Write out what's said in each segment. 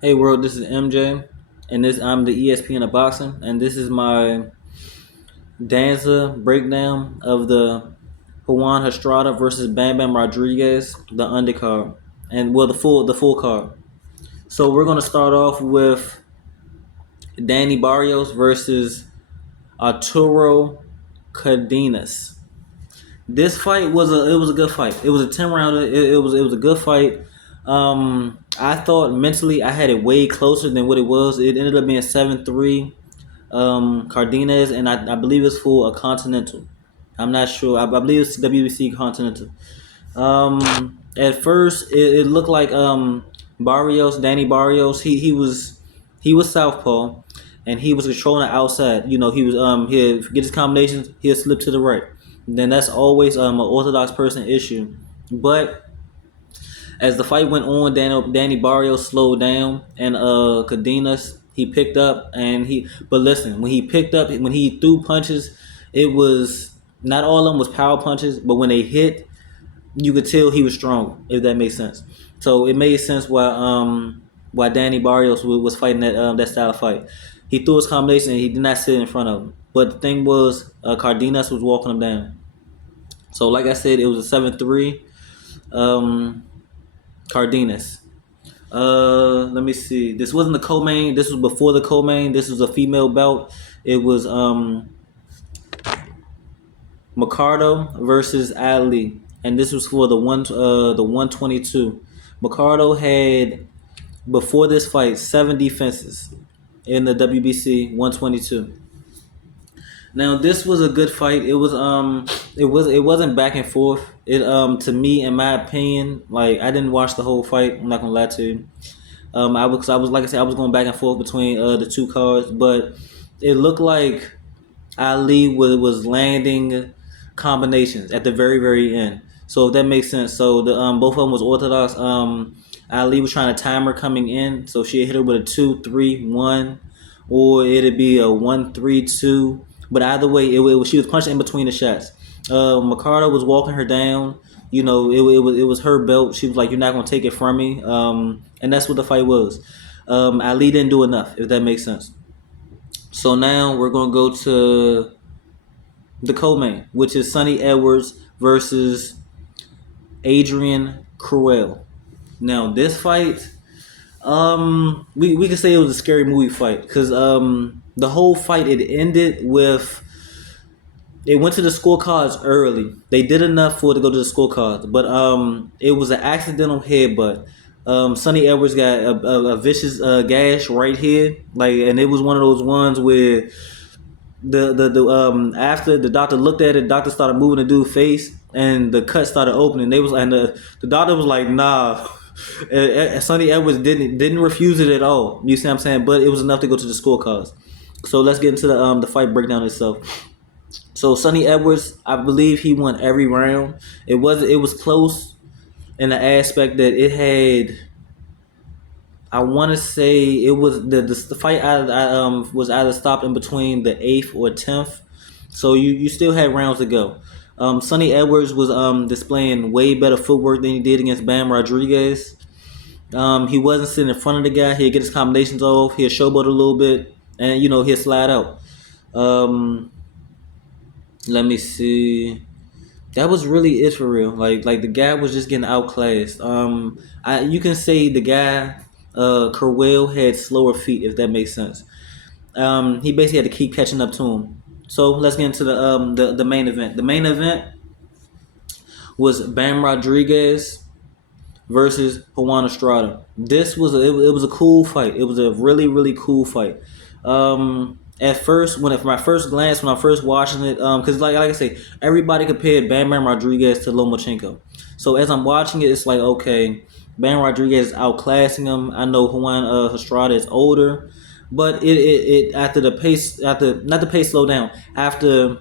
Hey world, this is MJ, and this I'm the ESPN of boxing, and this is my Danza breakdown of the Juan Estrada versus Bam Rodriguez, the undercard, and well the full card. So we're gonna start off with Danny Barrios versus Arturo Cardenas. This fight was a good fight. It was a 10 rounder. It was a good fight. I thought mentally I had it way closer than what it was. It ended up being 7-3. Cardenas, and I believe it's for a Continental. I'm not sure. I believe it's WBC Continental. At first, it looked like Danny Barrios. He was southpaw, and he was controlling the outside. He was he'll get his combinations. He'll slip to the right. Then that's always an orthodox person issue. But as the fight went on, Danny Barrios slowed down, and Cadenas he picked up, and he. But listen, when he threw punches, it was not all of them was power punches, but when they hit, you could tell he was strong. If that makes sense. So it made sense why Danny Barrios was fighting that style of fight. He threw his combination, and he did not sit in front of him. But the thing was, Cardenas was walking him down. So like I said, it was a 7-3. Um, Cardenas. Let me see. This wasn't the co-main. This was before the co-main. This was a female belt. It was Mercado versus Ali, and this was for the 122. Mercado had before this fight 7 defenses in the WBC 122. Now this was a good fight. It wasn't back and forth. It to me, in my opinion, like I didn't watch the whole fight. I'm not gonna lie to you. I was like I said, I was going back and forth between the two cards, but it looked like Ali was landing combinations at the very very end. So if that makes sense. So the both of them was orthodox. Ali was trying to time her coming in, so she hit her with a 2-3-1, or it'd be a 1-3-2. But either way, she was punching in between the shots. Mercado was walking her down. It was her belt. She was like, "You're not gonna take it from me," and that's what the fight was. Ali didn't do enough, if that makes sense. So now we're gonna go to the co-main, which is Sonny Edwards versus Adrian Cruel. Now this fight, we could say it was a scary movie fight because the whole fight it ended with they went to the scorecards early. They did enough for it to go to the scorecards, but it was an accidental headbutt. Sonny Edwards got a vicious gash right here, and it was one of those ones where the after the doctor looked at it, the doctor started moving the dude's face, and the cut started opening. They was and the doctor was like, "Nah." And Sonny Edwards didn't refuse it at all. You see what I'm saying? But it was enough to go to the scorecards. So let's get into the fight breakdown itself. So Sonny Edwards, I believe he won every round. It was close in the aspect that it had. I want to say it was the fight. Was either stopped in between the 8th or 10th. So you still had rounds to go. Sonny Edwards was displaying way better footwork than he did against Bam Rodriguez. He wasn't sitting in front of the guy. He'd get his combinations off. He'd showboat a little bit, and he'd slide out. Let me see. That was really it for real. Like the guy was just getting outclassed. You can say the guy, Carwell had slower feet, if that makes sense. He basically had to keep catching up to him. So let's get into the main event. The main event was Bam Rodriguez versus Juan Estrada. It was a cool fight. It was a really really cool fight. At first, when I first watching it, because like I say, everybody compared Bam Rodriguez to Lomachenko. So as I'm watching it, it's like, okay, Bam Rodriguez is outclassing him. I know Juan Estrada is older, but it after the pace not the pace slowed down after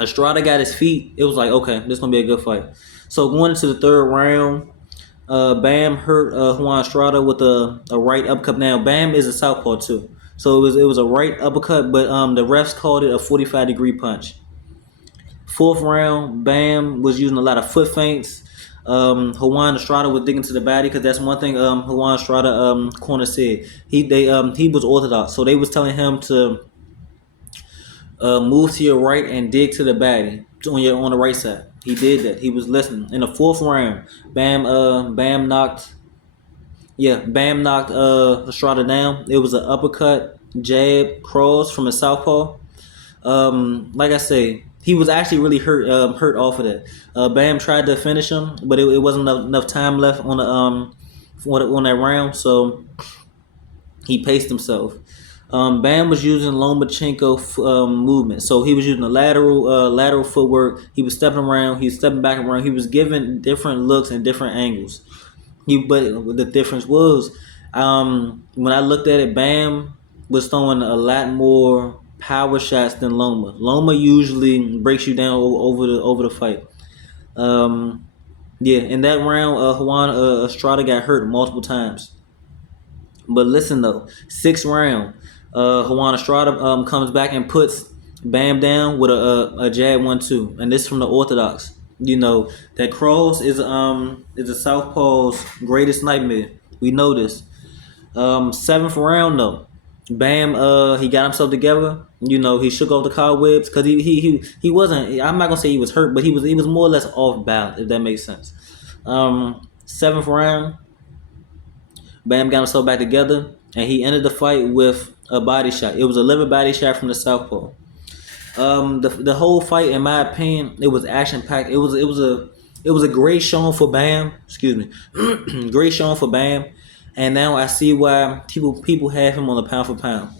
Estrada got his feet, it was like, okay, this is gonna be a good fight. So going into the third round, Bam hurt Juan Estrada with a right uppercut. Now Bam is a southpaw too, so it was a right uppercut, but the refs called it a 45-degree punch. Fourth round, Bam was using a lot of foot feints. Juan Estrada was digging to the body because that's one thing Juan Estrada corner said. He was orthodox, so they was telling him to move to your right and dig to the body on the right side. He did that. He was listening. In the fourth round, Bam knocked Estrada down. It was an uppercut, jab, cross from a southpaw. Like I say, he was actually really hurt off of that. Bam tried to finish him, but it wasn't enough time left on the on that round, so he paced himself. Bam was using Lomachenko movement, so he was using the lateral footwork. He was stepping around, he was stepping back around. He was giving different looks and different angles. But the difference was, when I looked at it, Bam was throwing a lot more power shots than Loma. Loma usually breaks you down over the fight. Yeah, in that round, Juan Estrada got hurt multiple times. But listen though, sixth round, Juan Estrada comes back and puts Bam down with a jab 1-2, and this from the orthodox. You know that cross is a southpaw's greatest nightmare. We know this. Seventh round though, Bam he got himself together. You know, he shook off the cobwebs because he wasn't. I'm not gonna say he was hurt, but he was more or less off balance, if that makes sense. Seventh round, Bam got himself back together, and he ended the fight with a body shot. It was a liver body shot from the southpaw. The whole fight, in my opinion, it was action packed. It was a great showing for Bam. Excuse me, great showing for Bam. And now I see why people have him on the pound for pound.